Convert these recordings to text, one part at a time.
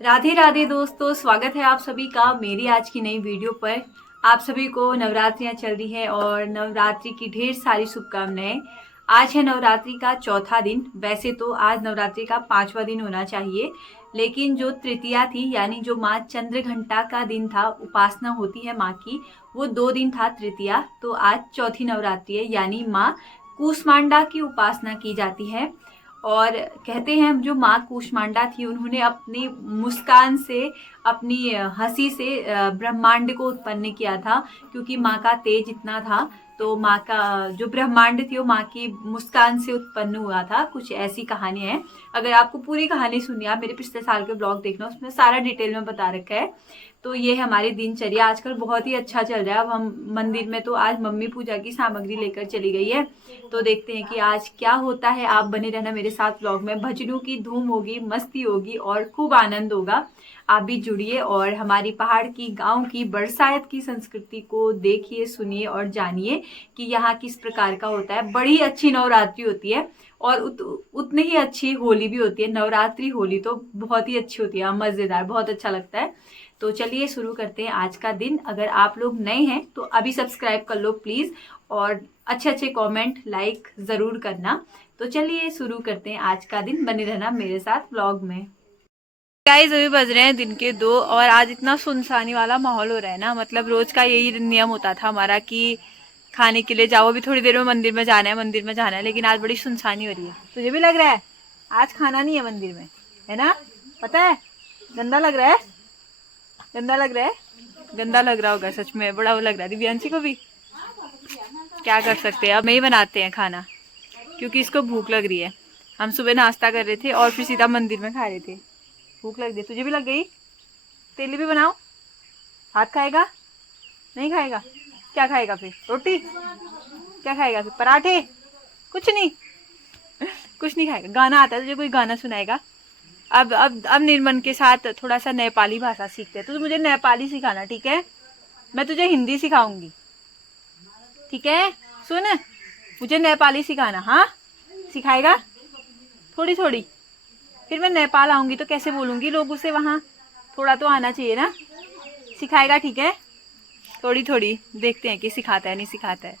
राधे राधे दोस्तों, स्वागत है आप सभी का मेरी आज की नई वीडियो पर। आप सभी को नवरात्रियां चल रही है और नवरात्रि की ढेर सारी शुभकामनाएं। आज है नवरात्रि का चौथा दिन। वैसे तो आज नवरात्रि का 5वां दिन होना चाहिए, लेकिन जो तृतीया थी यानी जो माँ चंद्रघंटा का दिन था, उपासना होती है माँ की, वो 2 दिन था तृतीया। तो आज चौथी नवरात्रि है यानी माँ कूष्मांडा की उपासना की जाती है। और कहते हैं जो माँ कूष्मांडा थी, उन्होंने अपनी मुस्कान से, अपनी हंसी से ब्रह्मांड को उत्पन्न किया था। क्योंकि माँ का तेज इतना था, तो माँ का जो ब्रह्मांड थी वो माँ की मुस्कान से उत्पन्न हुआ था। कुछ ऐसी कहानी है। अगर आपको पूरी कहानी सुनिए, आप मेरे पिछले साल के ब्लॉग देखना, उसमें सारा डिटेल में बता रखा है। तो ये हमारी दिनचर्या आजकल बहुत ही अच्छा चल रहा है। अब हम मंदिर में, तो आज मम्मी पूजा की सामग्री लेकर चली गई है, तो देखते हैं कि आज क्या होता है। आप बने रहना मेरे साथ ब्लॉग में। भजनों की धूम होगी, मस्ती होगी और खूब आनंद होगा। आप भी जुड़िए और हमारी पहाड़ की, गांव की, बरसात की संस्कृति को देखिए, सुनिए और जानिए कि यहाँ किस प्रकार का होता है। बड़ी अच्छी नवरात्रि होती है और उतनी ही अच्छी होली भी होती है। नवरात्रि होली तो बहुत ही अच्छी होती है, मजेदार, बहुत अच्छा लगता है। तो चलिए शुरू करते हैं आज का दिन। अगर आप लोग नए हैं तो अभी सब्सक्राइब कर लो प्लीज, और अच्छे अच्छे कमेंट लाइक जरूर करना। तो चलिए शुरू करते हैं आज का दिन। बने रहना मेरे साथ व्लॉग में। गाइस, अभी बज रहे हैं दिन के 2 और आज इतना सुनसानी वाला माहौल हो रहा है ना। मतलब रोज का यही नियम होता था हमारा कि खाने के लिए जाओ, अभी थोड़ी देर में मंदिर में जाना है, मंदिर में जाना है, लेकिन आज बड़ी सुनसानी हो रही है। तुझे भी लग रहा है आज खाना नहीं है मंदिर में, है ना? पता है, गंदा लग रहा है, गंदा लग रहा है, गंदा लग रहा होगा सच में, बड़ा वो लग रहा है दिव्यांशी को भी। क्या कर सकते हैं, अब नहीं बनाते हैं खाना क्योंकि इसको भूख लग रही है। हम सुबह नाश्ता कर रहे थे और फिर सीधा मंदिर में खा रहे थे। भूख लग गई, तुझे भी लग गई? तेरे लिए भी बनाओ। भात खाएगा? नहीं खाएगा? क्या खाएगा फिर? रोटी? क्या खाएगा फिर? पराठे? कुछ नहीं, कुछ नहीं खाएगा। गाना आता है तुझे? कोई गाना सुनाएगा? अब निर्मल के साथ थोड़ा सा नेपाली भाषा सीखते हैं। तो मुझे नेपाली सिखाना, ठीक है? मैं तुझे हिंदी सिखाऊंगी, ठीक है? सुन, मुझे नेपाली सिखाना। हाँ, सिखाएगा थोड़ी थोड़ी। फिर मैं नेपाल आऊंगी तो कैसे बोलूंगी लोगों से वहाँ? थोड़ा तो आना चाहिए ना। सिखाएगा, ठीक है? थोड़ी थोड़ी। देखते हैं कि सिखाता है नहीं सिखाता है।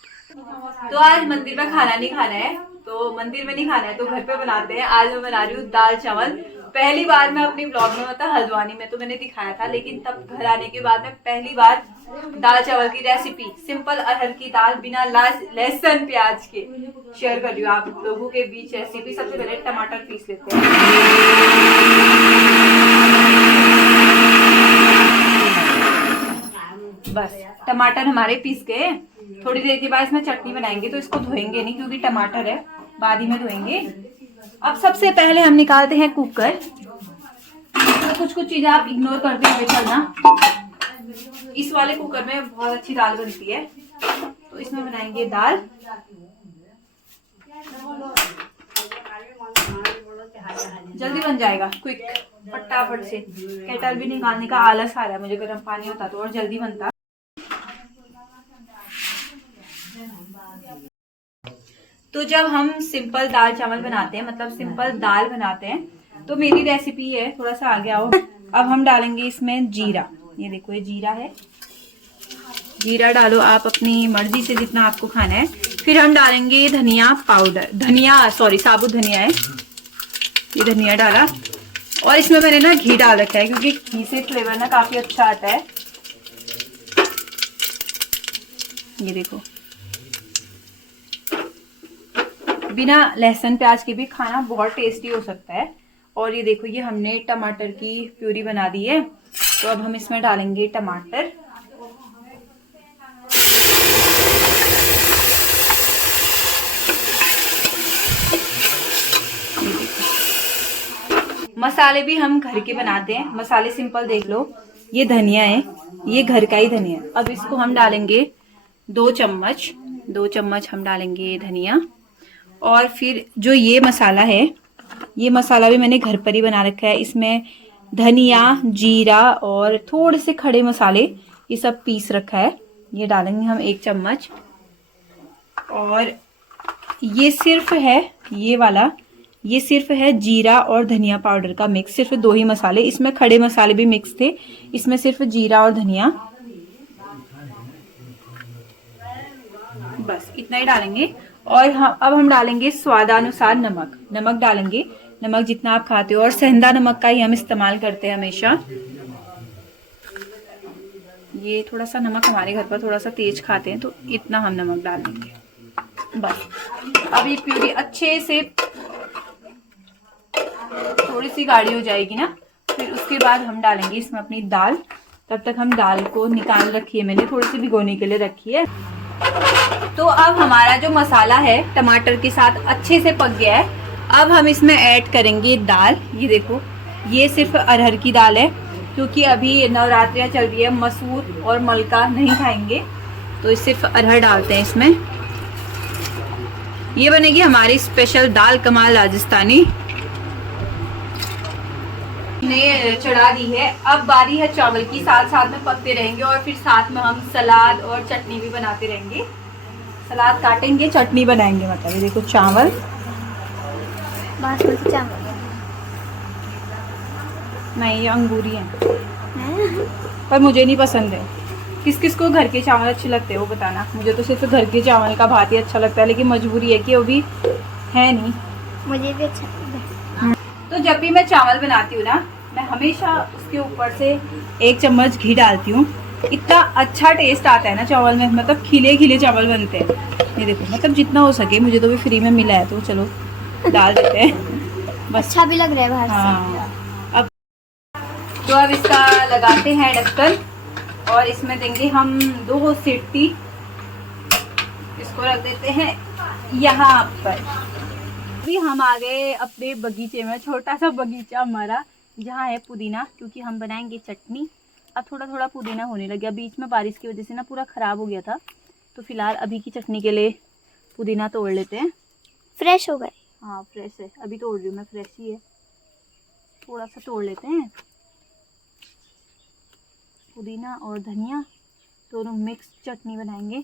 तो आज मंदिर में खाना नहीं खाना है, तो मंदिर में नहीं खाना है तो घर पे बनाते हैं। आज मैं बना रही हूँ दाल चावल। पहली बार मैं अपनी ब्लॉग में, मतलब हल्द्वानी में तो मैंने दिखाया था, लेकिन तब घर आने के बाद में पहली बार दाल चावल की रेसिपी, सिंपल अरहर की दाल बिना लहसुन प्याज के शेयर कर रही हूँ आप लोगों के बीच रेसिपी। सबसे पहले टमाटर पीस लेते हैं। बस टमाटर हमारे पीस गए। थोड़ी देर के बाद इसमें चटनी बनाएंगे, तो इसको धोएंगे नहीं क्योंकि टमाटर है, बाद ही में धोएंगे। अब सबसे पहले हम निकालते हैं कुकर। तो कुछ कुछ चीजें आप इग्नोर करते हुए चलना। इस वाले कुकर में बहुत अच्छी दाल बनती है, तो इसमें बनाएंगे दाल। जल्दी बन जाएगा, क्विक, फटाफट से। केटल भी निकालने का आलस आ रहा है मुझे, गर्म पानी होता तो और जल्दी बनता। तो जब हम सिंपल दाल चावल बनाते हैं, मतलब सिंपल दाल बनाते हैं, तो मेरी रेसिपी है, थोड़ा सा आगे आओ। अब हम डालेंगे इसमें जीरा। ये देखो, ये जीरा है। जीरा डालो आप अपनी मर्जी से जितना आपको खाना है। फिर हम डालेंगे धनिया पाउडर, साबुत धनिया है, ये धनिया डाला। और इसमें मैंने ना घी डाल रखा है क्योंकि घी से फ्लेवर ना काफी अच्छा आता है। ये देखो, बिना लहसुन प्याज के भी खाना बहुत टेस्टी हो सकता है। और ये देखो, ये हमने टमाटर की प्यूरी बना दी है, तो अब हम इसमें डालेंगे टमाटर। मसाले भी हम घर के बनाते हैं, मसाले सिंपल देख लो। ये धनिया है, ये घर का ही धनिया। अब इसको हम डालेंगे 2 चम्मच हम डालेंगे धनिया। और फिर जो ये मसाला है, ये मसाला भी मैंने घर पर ही बना रखा है। इसमें धनिया, जीरा और थोड़े से खड़े मसाले, ये सब पीस रखा है। ये डालेंगे हम 1 चम्मच। और ये सिर्फ है ये वाला ये सिर्फ है जीरा और धनिया पाउडर का मिक्स, सिर्फ 2 ही मसाले, इसमें खड़े मसाले भी मिक्स थे, इसमें सिर्फ जीरा और धनिया, बस इतना ही डालेंगे। और अब हम डालेंगे स्वादानुसार नमक, नमक डालेंगे, नमक जितना आप खाते हो, और सेंधा नमक का ही हम इस्तेमाल करते हैं हमेशा। ये थोड़ा सा नमक हमारे घर पर थोड़ा सा तेज खाते हैं, तो इतना हम नमक डाल देंगे बस। अब ये प्यूरी अच्छे से थोड़ी सी गाढ़ी हो जाएगी ना, फिर उसके बाद हम डालेंगे इसमें अपनी दाल। तब तक हम दाल को निकाल रखी है, मैंने थोड़ी सी भिगोने के लिए रखी है। तो अब हमारा जो मसाला है टमाटर के साथ अच्छे से पक गया है। अब हम इसमें ऐड करेंगे दाल। ये देखो, ये सिर्फ अरहर की दाल है, क्योंकि अभी नवरात्रियां चल रही है, मसूर और मलका नहीं खाएंगे, तो सिर्फ अरहर डालते हैं इसमें। ये बनेगी हमारी स्पेशल दाल कमाल राजस्थानी, ने चढ़ा दी है। अब बारी है चावल की, साथ साथ में पकते रहेंगे और फिर साथ में हम सलाद और चटनी भी बनाते रहेंगे। सलाद काटेंगे, चटनी बनाएंगे, मतलब ये देखो चावल, बासमती चावल नहीं, ये अंगूरी है पर मुझे नहीं पसंद है। किस किस को घर के चावल अच्छे लगते हैं वो बताना। मुझे तो सिर्फ घर के चावल का भात ही अच्छा लगता है, लेकिन मजबूरी है कि वो भी है नहीं। मुझे भी अच्छा लगता है। तो जब भी मैं चावल बनाती हूँ ना, मैं हमेशा उसके ऊपर से 1 चम्मच घी डालती हूँ। इतना अच्छा टेस्ट आता है ना चावल में, मतलब खिले खिले चावल बनते हैं। ये देखो, मतलब जितना हो सके, मुझे तो भी फ्री में मिला है तो चलो डाल देते हैं बस। अच्छा भी लग रहा है बाहर से। हाँ, अब इसका लगाते हैं ढक्कन और इसमें देंगे हम 2 सीटी। इसको रख देते हैं यहाँ पर। अभी हम आ गए अपने बगीचे में, छोटा सा बगीचा हमारा, जहाँ है पुदीना, क्योंकि हम बनाएंगे चटनी। अब थोड़ा थोड़ा पुदीना होने लग गया, बीच में बारिश की वजह से ना पूरा ख़राब हो गया था, तो फिलहाल अभी की चटनी के लिए पुदीना तोड़ लेते हैं। फ्रेश हो गए? हाँ फ्रेश है, अभी तोड़ रही हूँ मैं, फ्रेश ही है। थोड़ा सा तोड़ लेते हैं, पुदीना और धनिया दोनों मिक्स चटनी बनाएंगे।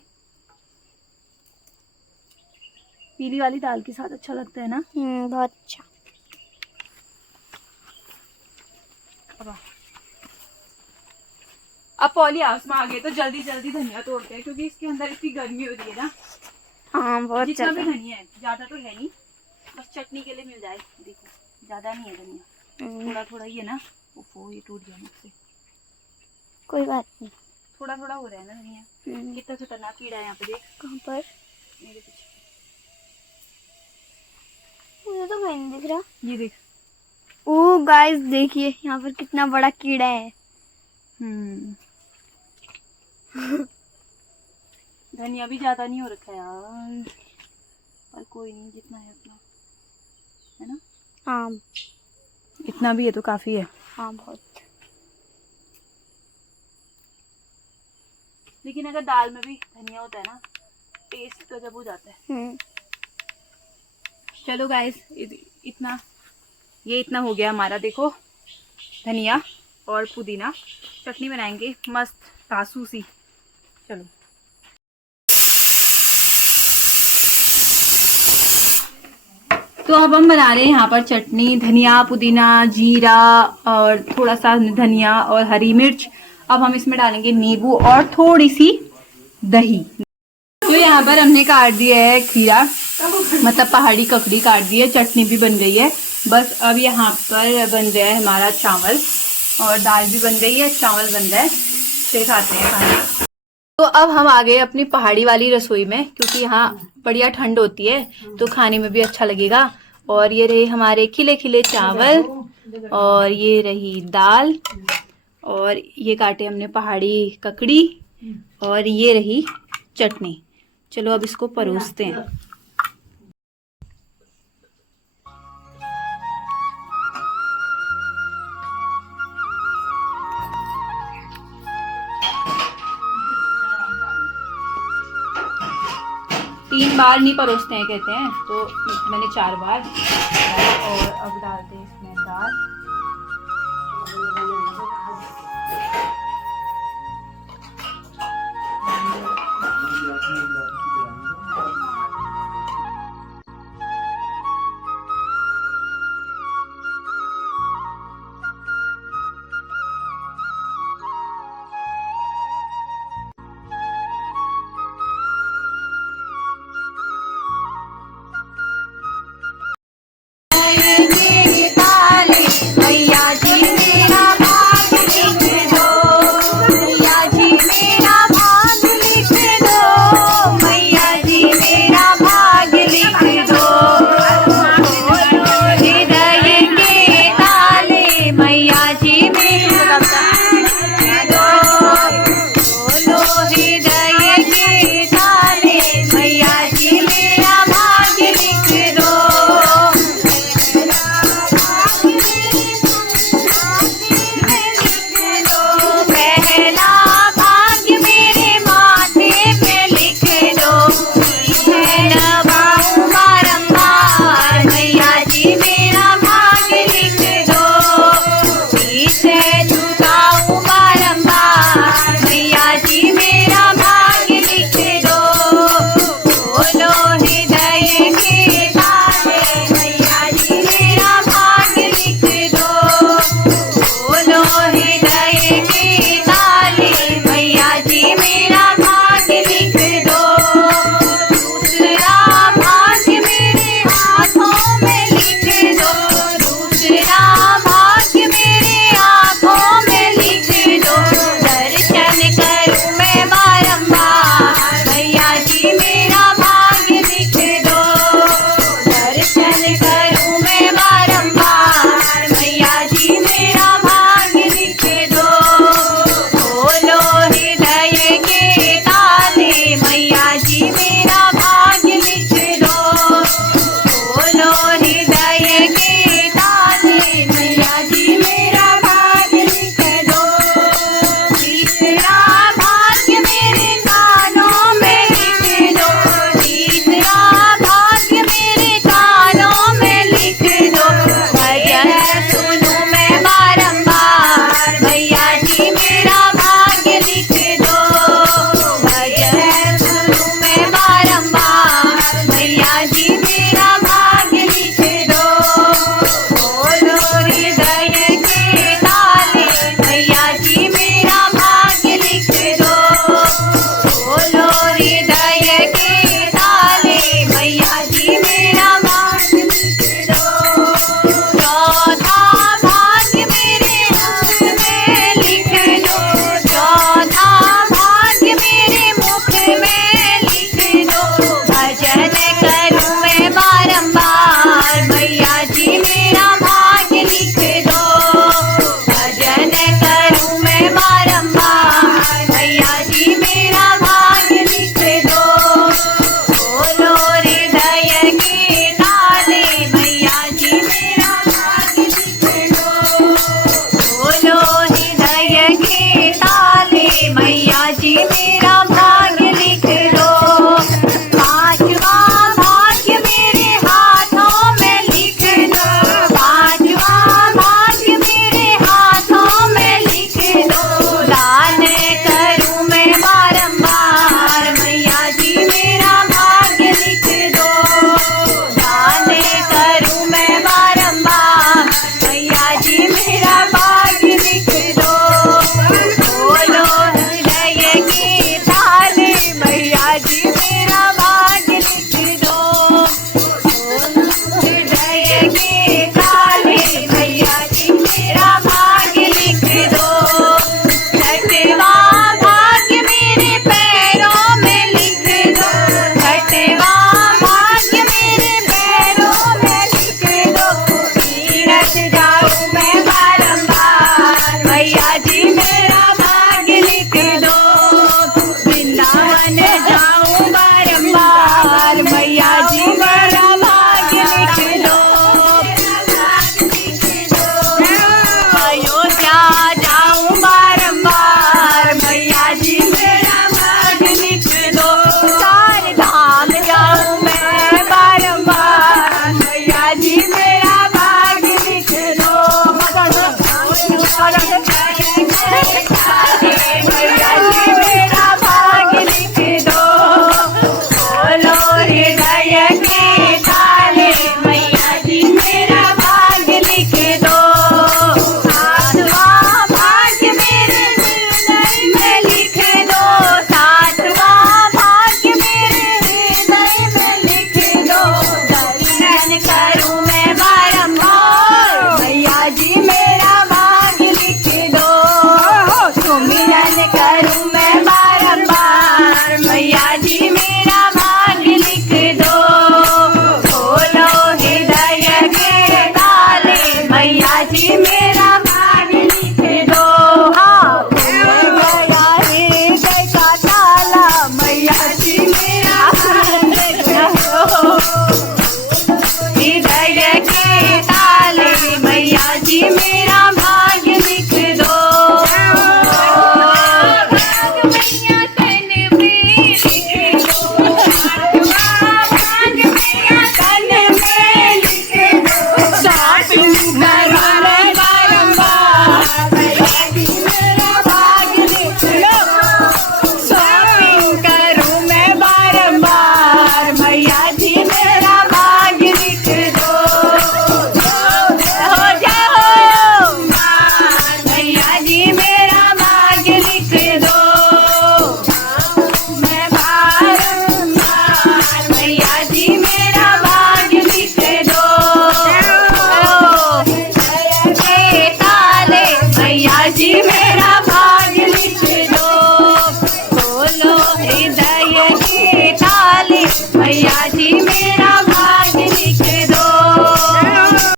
पीली वाली दाल के साथ अच्छा लगता है ना। बहुत अच्छा। अब पॉली हाउस में आ गए तो जल्दी जल्दी धनिया तोड़ते हैं, क्योंकि इसके अंदर इतनी गर्मी हो रही है ना। हाँ बहुत जितना अच्छा। भी धनिया है, ज्यादा तो है नहीं, बस चटनी के लिए मिल जाए। देखो ज्यादा नहीं है धनिया, थोड़ा थोड़ा ही है ना। ओफो, ये टूट गया मुझसे। कोई बात नहीं, थोड़ा थोड़ा हो रहा है ना धनिया। कितना खतरनाक कीड़ा है यहाँ पे, देख। कहाँ पर? मेरे पीछे। मुझे तो कहीं नहीं दिख रहा। ये देख। ओ गाइस देखिए, यहाँ पर कितना बड़ा कीड़ा है। धनिया भी ज्यादा नहीं हो रखा है यार, पर कोई नहीं, जितना है उतना है ना। हाँ इतना भी है तो काफी है। हाँ बहुत। लेकिन अगर दाल में भी धनिया होता है ना, टेस्ट गजब हो जाता है। चलो गाइस, इतना हो गया हमारा। देखो, धनिया और पुदीना चटनी बनाएंगे मस्त तासू सी। चलो, तो अब हम बना रहे हैं यहाँ पर चटनी, धनिया, पुदीना, जीरा और थोड़ा सा धनिया और हरी मिर्च। अब हम इसमें डालेंगे नींबू और थोड़ी सी दही। तो यहाँ पर हमने काट दिया है खीरा, मतलब पहाड़ी ककड़ी काट दी है। चटनी भी बन गई है। बस अब यहाँ पर बन गया है हमारा चावल, और दाल भी बन गई है, चावल बन रहा है, फिर खाते हैं खाना। तो अब हम आ गए अपनी पहाड़ी वाली रसोई में, क्योंकि यहाँ बढ़िया ठंड होती है तो खाने में भी अच्छा लगेगा। और ये रहे हमारे खिले खिले चावल, और ये रही दाल, और ये काटे हमने पहाड़ी ककड़ी, और ये रही चटनी। चलो अब इसको परोसते हैं। तीन बार नहीं परोसते हैं कहते हैं, तो मैंने 4 बार। और अब डालते हैं इसमें दाल।